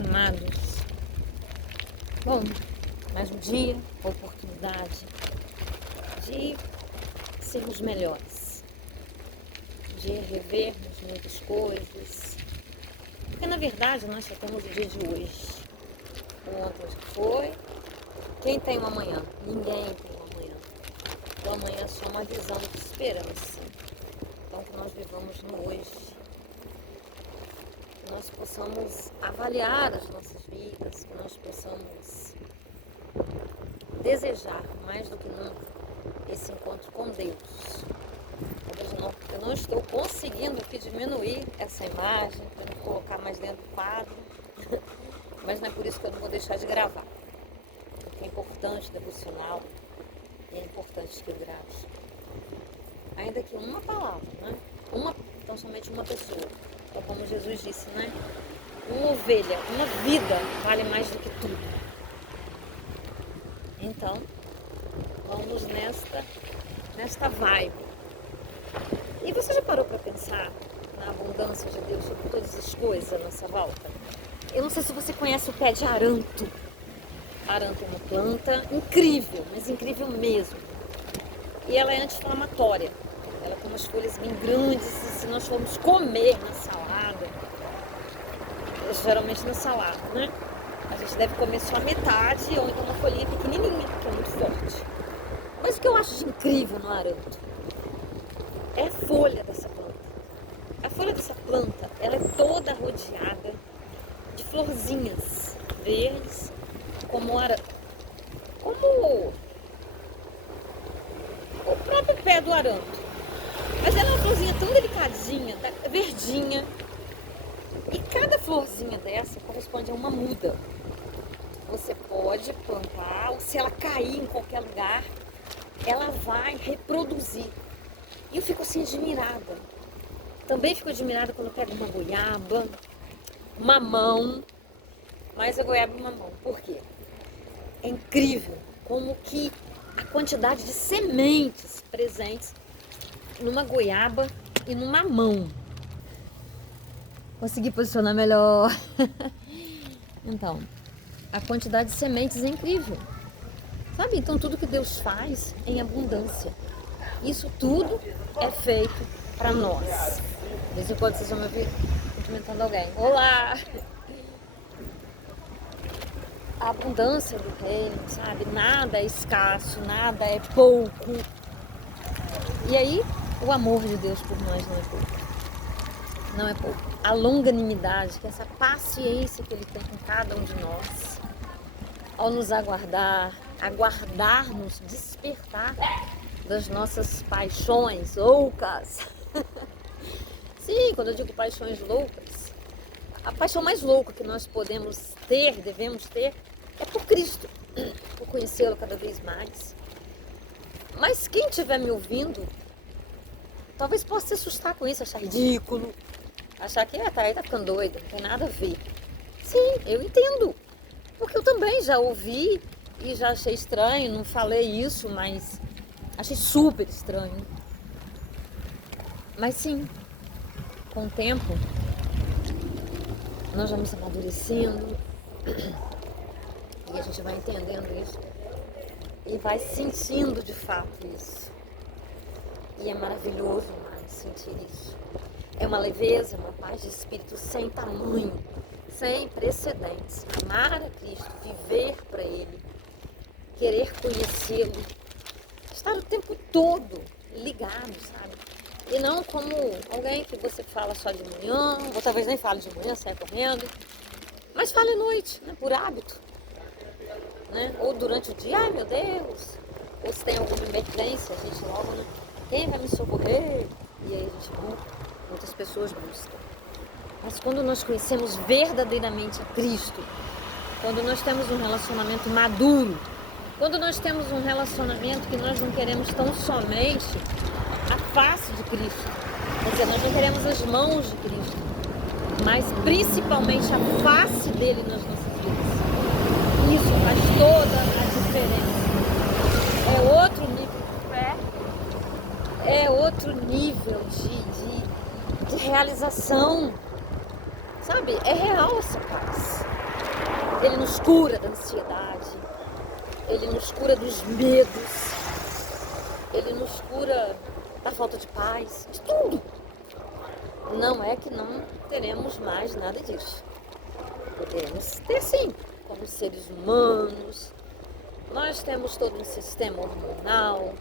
amados. Bom, mais um dia, oportunidade de sermos melhores, de revermos muitas coisas, porque na verdade nós só temos o dia de hoje. O ontem já foi. Quem tem um amanhã? Ninguém tem um amanhã. O amanhã é só uma visão de esperança. Então que nós vivamos no hoje, que nós possamos avaliar as nossas vidas, que nós possamos desejar mais do que nunca esse encontro com Deus. Talvez eu não estou conseguindo aqui diminuir essa imagem, para não colocar mais dentro do quadro, mas não é por isso que eu não vou deixar de gravar. Porque é importante, devocional, e é importante que eu grave. Ainda que uma palavra, né? Então somente uma pessoa. Então, como Jesus disse, né? Uma ovelha, uma vida vale mais do que tudo. Então, vamos nesta vibe. E você já parou para pensar na abundância de Deus sobre todas as coisas à nossa volta? Eu não sei se você conhece o pé de aranto. Aranto é uma planta incrível, mas incrível mesmo. E ela é anti-inflamatória. Ela tem umas folhas bem grandes, e se nós formos comer na salada, geralmente na salada, né? A gente deve comer só a metade ou então uma folhinha pequenininha, que é muito forte. Mas o que eu acho de incrível no aranto é a folha dessa planta. A folha dessa planta, ela é toda rodeada de florzinhas verdes, como o próprio pé do aranto. Mas ela é uma florzinha tão delicadinha, tá? Verdinha. E cada florzinha dessa corresponde a uma muda. Você pode plantar, ou se ela cair em qualquer lugar, ela vai reproduzir. E eu fico assim admirada. Também fico admirada quando eu pego uma goiaba, mamão, mais a goiaba e mamão. Por quê? É incrível como que a quantidade de sementes presentes numa goiaba e num mamão. Consegui posicionar melhor. Então, a quantidade de sementes é incrível. Sabe? Então tudo que Deus faz é em abundância. Isso tudo é feito para nós. De vez em quando vocês vão me ouvir cumprimentando alguém. Olá! A abundância do reino, sabe? Nada é escasso, nada é pouco. E aí, o amor de Deus por nós não é pouco. Não é pouco. A longanimidade, que é essa paciência que Ele tem com cada um de nós, ao nos aguardar-nos, despertar das nossas paixões loucas. Sim, quando eu digo paixões loucas, a paixão mais louca que nós podemos ter, devemos ter, é por Cristo, por conhecê-lo cada vez mais. Mas quem estiver me ouvindo, talvez possa se assustar com isso, achar ridículo, achar que tá ficando doida, não tem nada a ver. Sim, eu entendo, porque eu também já ouvi e já achei estranho, não falei isso, mas achei super estranho. Mas sim, com o tempo, nós vamos amadurecendo e a gente vai entendendo isso e vai sentindo de fato isso. E é maravilhoso mais sentir isso. É uma leveza, uma paz de espírito sem tamanho, sem precedentes. Amar a Cristo, viver para Ele, querer conhecê-lo, estar o tempo todo ligado, sabe? E não como alguém que você fala só de manhã, ou talvez nem fale de manhã, saia correndo, mas fale à noite, né? Por hábito. Né? Ou durante o dia, ai meu Deus, ou se tem alguma emergência, a gente logo, né? Quem vai me socorrer? E aí a gente muitas pessoas buscam. Mas quando nós conhecemos verdadeiramente a Cristo, quando nós temos um relacionamento maduro, quando nós temos um relacionamento que nós não queremos tão somente a face de Cristo, quer dizer, nós não queremos as mãos de Cristo, mas principalmente a face dele nas nossas vidas. Isso faz toda a diferença. É outro nível de fé, é outro nível de realização. Sabe? É real essa paz. Ele nos cura da ansiedade. Ele nos cura dos medos. Ele nos cura da falta de paz, de tudo. Não é que não teremos mais nada disso. Podemos ter sim, como seres humanos. Nós temos todo um sistema hormonal.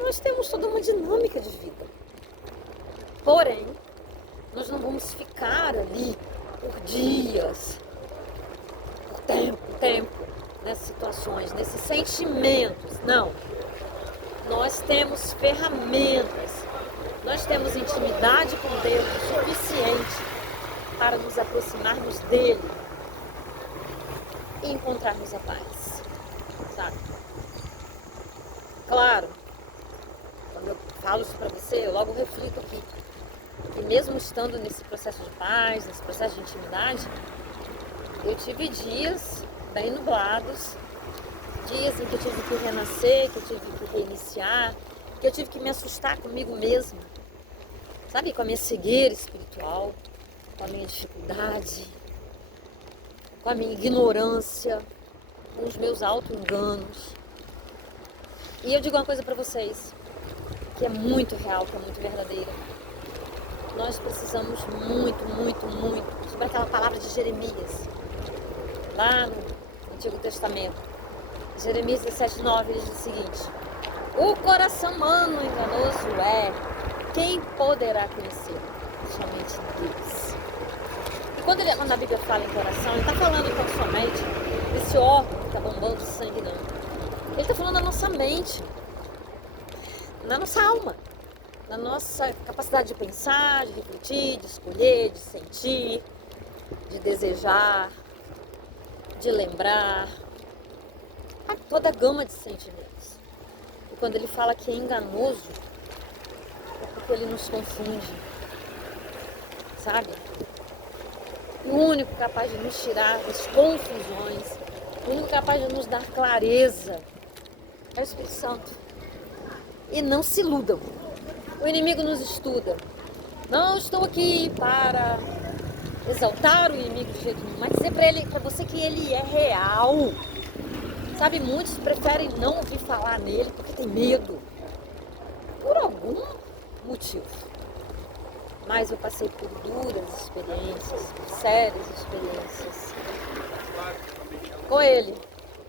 Nós temos toda uma dinâmica de vida. Porém, nós não vamos ficar ali por dias, por tempo, nessas situações, nesses sentimentos. Não. Nós temos ferramentas, nós temos intimidade com Deus o suficiente para nos aproximarmos dele e encontrarmos a paz, sabe? Claro, quando eu falo isso para você, eu logo reflito aqui. E mesmo estando nesse processo de paz, nesse processo de intimidade, eu tive dias bem nublados, dias em que eu tive que renascer, que eu tive que reiniciar, que eu tive que me assustar comigo mesma, sabe? Com a minha cegueira espiritual, com a minha dificuldade, com a minha ignorância, com os meus auto-enganos. E eu digo uma coisa para vocês, que é muito real, que é muito verdadeira. Nós precisamos muito, sobre aquela palavra de Jeremias, lá no Antigo Testamento. Jeremias 17:9, ele diz o seguinte: o coração humano enganoso é, quem poderá conhecer? Somente Deus. E quando a Bíblia fala em coração, ele está falando tão somente desse órgão que está bombando de sangue, não. Ele está falando da nossa mente, na nossa alma, na nossa capacidade de pensar, de refletir, de escolher, de sentir, de desejar, de lembrar, toda a gama de sentimentos. E quando ele fala que é enganoso, é porque ele nos confunde, sabe? E o único capaz de nos tirar das confusões, o único capaz de nos dar clareza é o Espírito Santo. E não se iludam. O inimigo nos estuda. Não estou aqui para exaltar o inimigo de jeito nenhum, mas dizer para você que ele é real. Sabe, muitos preferem não ouvir falar nele porque tem medo, por algum motivo. Mas eu passei por duras experiências, por sérias experiências com ele,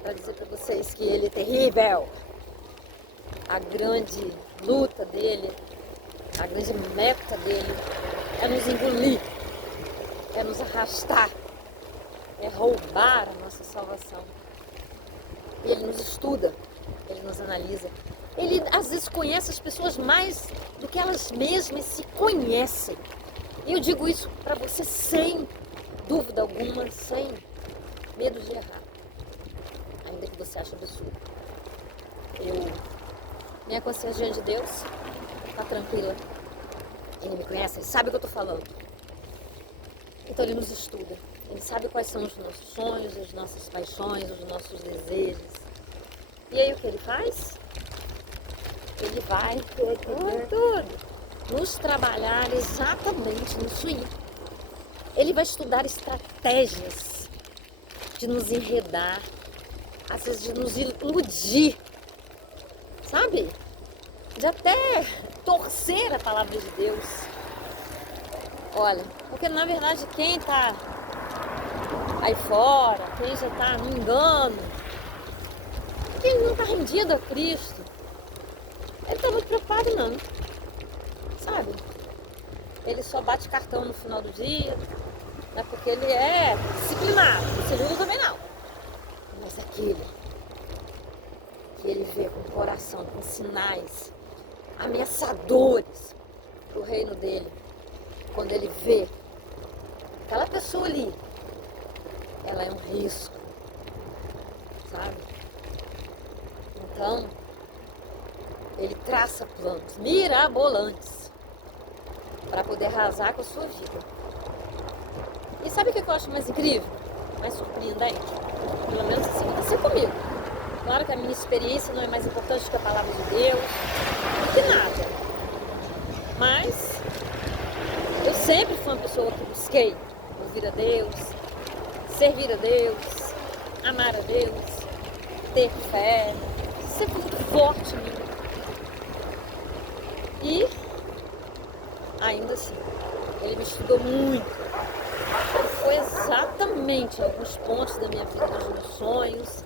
para dizer para vocês que ele é terrível. A grande luta dele, a grande meta dele é nos engolir, é nos arrastar, é roubar a nossa salvação. E ele nos estuda, ele nos analisa. Ele às vezes conhece as pessoas mais do que elas mesmas se conhecem. E eu digo isso para você sem dúvida alguma, sem medo de errar. Ainda que você ache absurdo. Minha consciência diante de Deus está tranquila. Ele me conhece, ele sabe o que eu estou falando. Então ele nos estuda. Ele sabe quais são os nossos sonhos, as nossas paixões, os nossos desejos. E aí o que ele faz? Ele vai nos trabalhar exatamente nisso aí. Ele vai estudar estratégias de nos enredar, às vezes de nos iludir, sabe? De até torcer a palavra de Deus. Olha, porque na verdade quem está aí fora, quem já está no engano, quem não está rendido a Cristo, ele está muito preocupado não, sabe? Ele só bate cartão no final do dia, né? Porque ele é disciplinado, o segundo também não. Mas aquele que ele vê com o coração, com sinais ameaçadores pro reino dele, quando ele vê aquela pessoa ali, ela é um risco, sabe? Então, ele traça planos mirabolantes para poder arrasar com a sua vida. E sabe o que eu acho mais incrível? Mais surpreendente? Pelo menos assim aconteceu comigo. Claro que a minha experiência não é mais importante que a palavra de Deus, que nada. Mas eu sempre fui uma pessoa que busquei ouvir a Deus, servir a Deus, amar a Deus, ter fé, ser muito forte em mim. E, ainda assim, ele me estudou muito. Ele foi exatamente alguns pontos da minha vida, dos meus sonhos,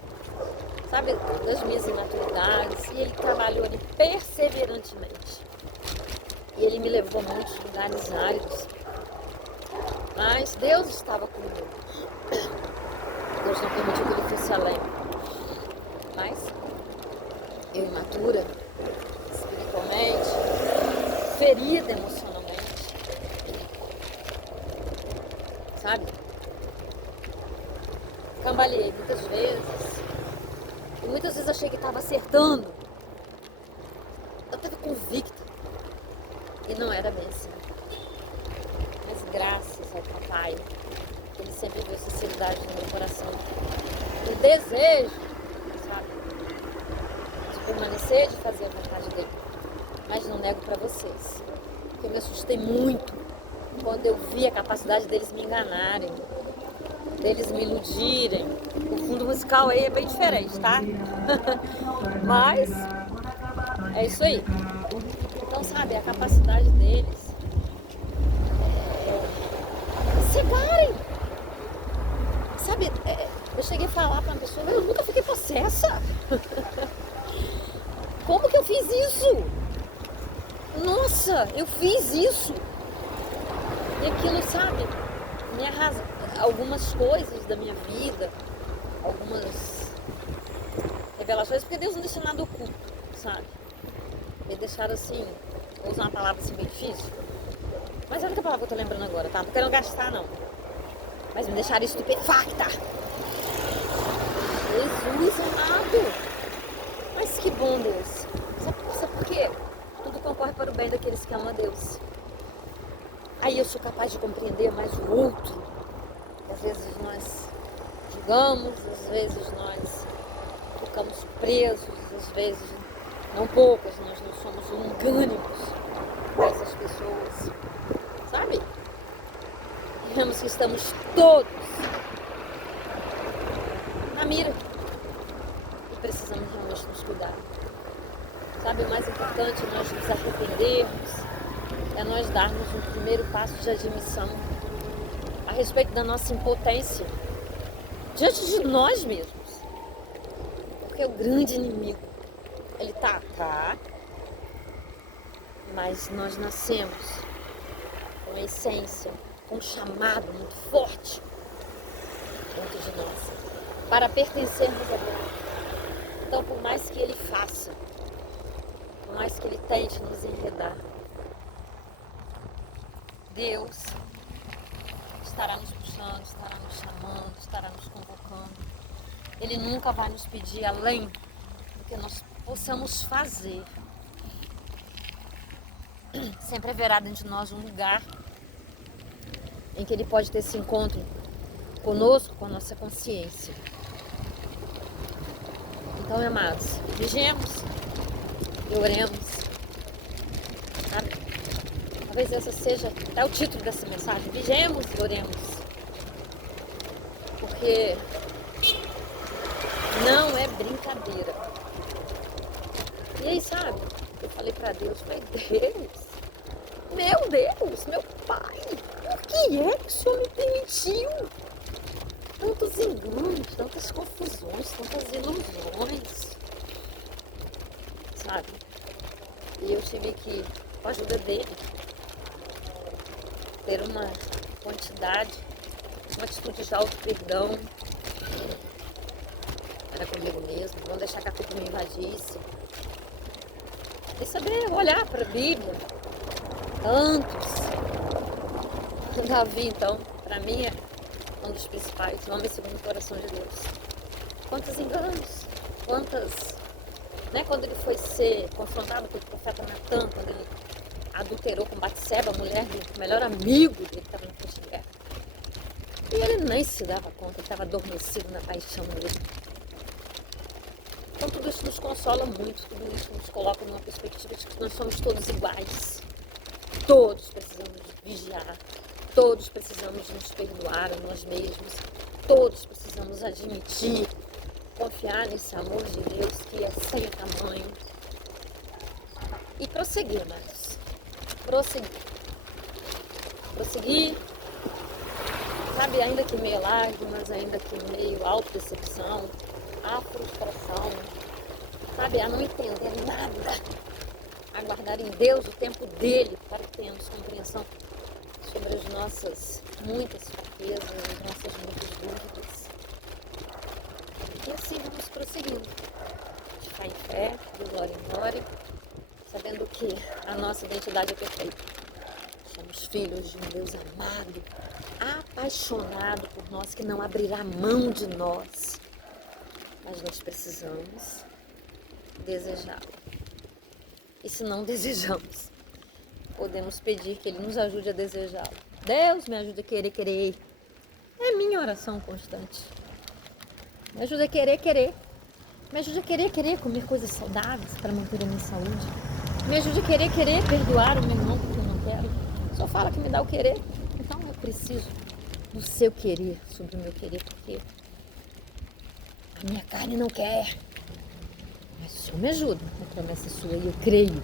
sabe, das minhas imaturidades. E ele trabalhou ali perseverantemente. E ele me levou a muitos lugares áridos. Mas Deus estava comigo. Deus não permitiu que ele fosse além. Mas eu imatura, espiritualmente, ferida emocionalmente, sabe? Cambaleei muitas vezes. E muitas vezes achei que estava acertando. Eu estava convicta. E não era bem assim. Mas graças ao papai, ele sempre viu sinceridade no meu coração. O desejo, sabe, de permanecer, de fazer a vontade dele. Mas não nego pra vocês, que eu me assustei muito quando eu vi a capacidade deles me enganarem, deles me iludirem. O fundo musical aí é bem diferente, tá? Mas é isso aí. Então, sabe, a capacidade deles cegarem. Sabe, eu cheguei a falar pra uma pessoa, eu nunca fiquei possessa. Como que eu fiz isso? Nossa, eu fiz isso. E aquilo, sabe, me arrasa. Algumas coisas da minha vida, algumas revelações, porque Deus não deixou nada oculto, sabe? Me deixaram assim, vou usar uma palavra assim bem difícil, mas é a única palavra que eu tô lembrando agora, tá? Não quero gastar, não. Mas me deixaram estupefacta. Jesus amado. Mas que bom, Deus. Sabe por quê? Tudo concorre para o bem daqueles que amam a Deus. Aí eu sou capaz de compreender mais o outro. Às vezes nós julgamos, às vezes nós ficamos presos, às vezes, não poucas, nós não somos longânimos dessas pessoas. Sabe? Vemos que estamos todos na mira e precisamos realmente nos cuidar. Sabe, o mais importante é nós nos arrependermos, é nós darmos um primeiro passo de admissão a respeito da nossa impotência diante de nós mesmos. Porque o grande inimigo, ele tá, mas nós nascemos com a essência, com um chamado muito forte dentro de nós, para pertencermos a Deus. Então, por mais que ele faça, por mais que ele tente nos enredar, Deus estará nos puxando, estará nos chamando, estará nos convocando. Ele nunca vai nos pedir além do que nós possamos fazer. Sempre haverá dentro de nós um lugar em que ele pode ter esse encontro conosco, com a nossa consciência. Então, meus amados, vigiemos e oremos. Sabe? Talvez esse seja até o título dessa mensagem. Vigiemos e oremos. Porque não é brincadeira. E aí, sabe? Eu falei pra Deus, meu Deus, meu Pai, por que é que o Senhor me permitiu tantos enganos, tantas confusões, tantas ilusões, sabe? E eu tive que, com a ajuda dele, ter uma quantidade, uma atitude de auto-perdão. Era comigo mesmo, não deixar que a culpa me invadisse. E saber olhar para a Bíblia. Tantos. Davi, então, para mim é um dos principais, o homem segundo o coração de Deus. Quantos enganos, quantas... Né, quando ele foi ser confrontado pelo profeta Natan, quando ele adulterou com Batseba, a mulher do melhor amigo dele, que estava no frente de guerra. E ele nem se dava conta, ele estava adormecido na paixão dele. Então tudo isso nos consola muito, tudo isso nos coloca numa perspectiva de que nós somos todos iguais. Todos precisamos vigiar, todos precisamos nos perdoar a nós mesmos, todos precisamos admitir, confiar nesse amor de Deus que é sem tamanho e prosseguir, mas prosseguir, sabe, ainda que meio lágrimas, ainda que meio autodecepção, a frustração, sabe, a não entender nada, aguardar em Deus o tempo dele para que tenhamos compreensão sobre as nossas muitas fraquezas, as nossas muitas dúvidas. E assim vamos prosseguindo, de fé em fé, de glória em glória, sabendo que a nossa identidade é perfeita. Somos filhos de um Deus amado, apaixonado por nós, que não abrirá mão de nós. Mas nós precisamos desejá-lo. E se não desejamos, podemos pedir que Ele nos ajude a desejá-lo. Deus, me ajude a querer. É minha oração constante. Me ajude a querer. Me ajude a querer comer coisas saudáveis para manter a minha saúde. Me ajude a querer perdoar o meu irmão porque eu não quero. Só fala que me dá o querer. Então eu preciso do seu querer sobre o meu querer, porque a minha carne não quer. Mas o Senhor me ajuda. A promessa é sua e eu creio.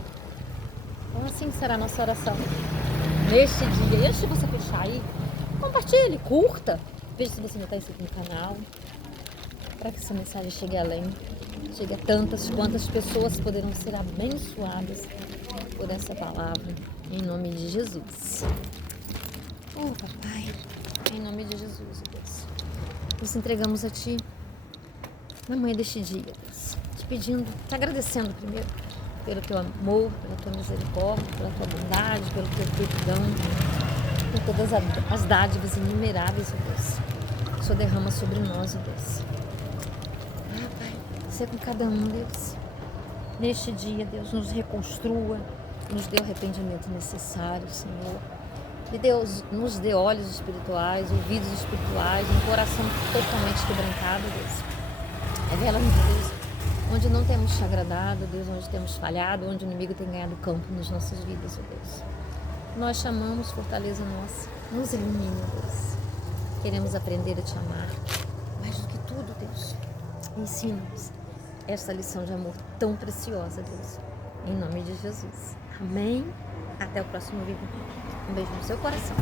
Então assim será a nossa oração neste dia. E antes de você fechar aí, compartilhe, curta. Veja se você ainda está inscrito no canal, para que essa mensagem chegue além. Chegue a tantas quantas pessoas poderão ser abençoadas por essa palavra. Em nome de Jesus. Oh, papai, em nome de Jesus, Deus. Nos entregamos a Ti na manhã deste dia, Deus. Te pedindo, te agradecendo primeiro pelo Teu amor, pela Tua misericórdia, pela Tua bondade, pelo Teu perdão, por todas as dádivas inumeráveis, ó Deus. O Senhor derrama sobre nós, ó Deus. Pai, ser com cada um, Deus. Neste dia, Deus, nos reconstrua, nos dê o arrependimento necessário, Senhor. E Deus, nos dê olhos espirituais, ouvidos espirituais, um coração totalmente quebrantado, Deus. Revela-nos, Deus, onde não temos te agradado, Deus, onde temos falhado, onde o inimigo tem ganhado campo nas nossas vidas, ó Deus. Nós chamamos fortaleza nossa, nos ilumina, Deus. Queremos aprender a te amar, mais do que tudo, Deus. Ensina-nos esta lição de amor tão preciosa, Deus. Em nome de Jesus. Amém. Até o próximo vídeo. Um beijo no seu coração.